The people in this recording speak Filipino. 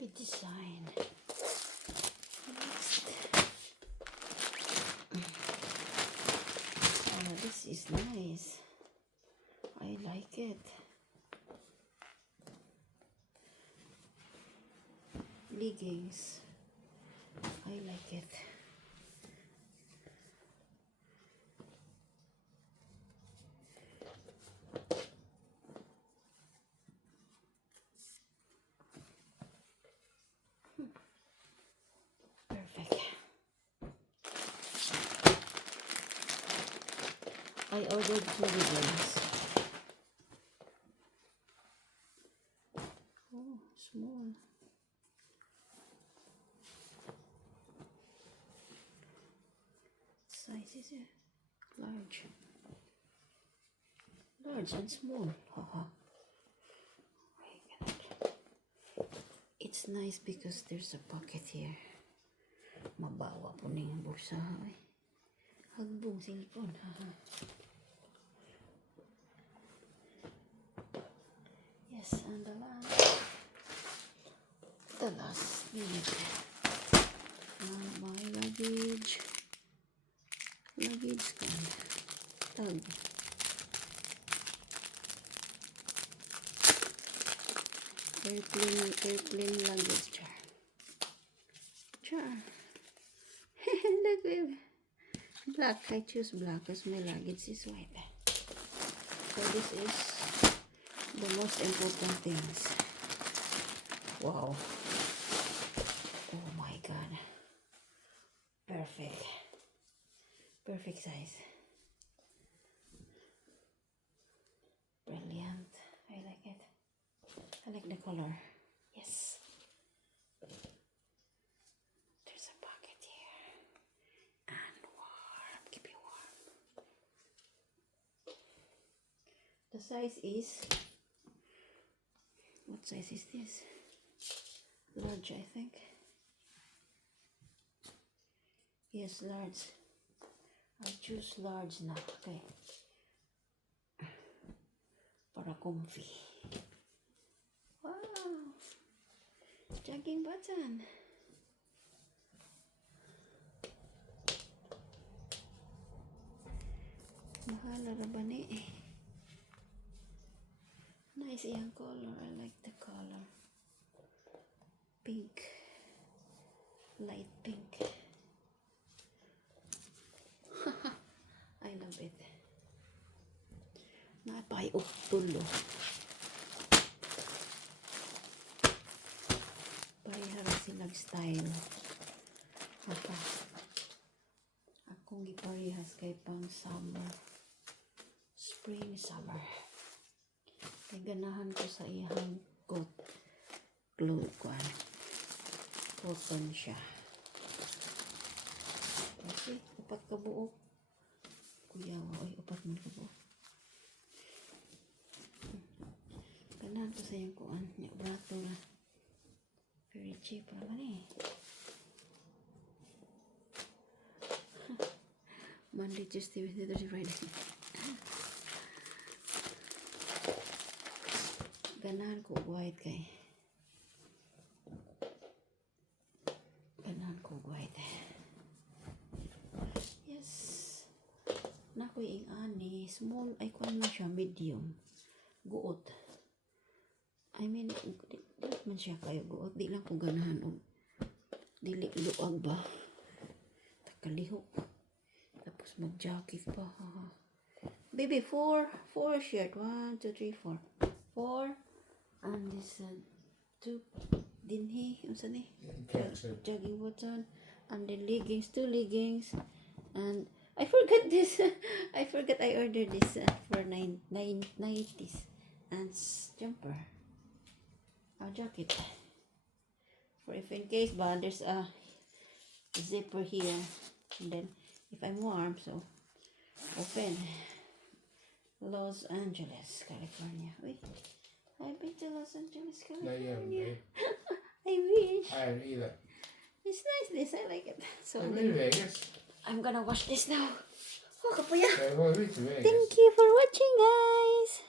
Happy design. Oh, this is nice. I like it. Leggings. I like it. Perfect. I ordered 2 leggings. Oh, small. Size is it? Large. Large and small. Haha. It's nice because there's a pocket here. Mabawa po na yung bulsa. Ay. Hagbong cellphone. Haha. Yes, and the last minute. My luggage. Luggage scan. Tag. Airplane luggage jar. Look, babe. Black. I choose black because my luggage is white. So this is the most important things. Wow. Oh my god. Perfect. Perfect size. Brilliant. I like it. I like the color. Yes. There's a pocket here. And warm. Keep it warm. The size is... What size is this? Large, I think. Yes, large. I choose large na. Okay. Para comfy. Wow. Jogging button. Mahala ra ba ni? Nice yung color. I like the color. Pink. Light pink. I love it. Napay tulo. Parehara silang style. Apa? Akong giparehas kay pang summer. Spring, summer. Kay ganahan ko sa ihang cotton siya. Kasi, upat ka buok. Kuya, ay, upat man ka buok. Ganahan ko sa iyang kuan. Brato na. Very cheap naman eh. Monday, Tuesday, Wednesday, Thursday, Friday. Ganahan ko white kay. Ganahan ko white. Yes. Nakoy ing ani. Small. Ay kuan man siya. Medium. Guot. I mean, di man siya kayo guot. Di lang ko ganahan og dili luag ba. Takalihok. Tapos mag-jacket pa. Baby, 4 shirt. 1, 2, 3, 4. 4. And this 2 dinhi. Unsa ni? Jogging button. And then leggings. 2 leggings. And I forgot this. I forgot I ordered this for 90s. And jumper. A jacket. For if in case ba, there's a zipper here. And then if I'm warm, so open. Los Angeles, California. Wait, I've been to Los Angeles, California. I wish. I haven't either. It's nice this, I like it. So I've been to Vegas. I'm gonna wash this now. Oh, kapuya. Yeah, well, I've been to Vegas. Thank you for watching, guys.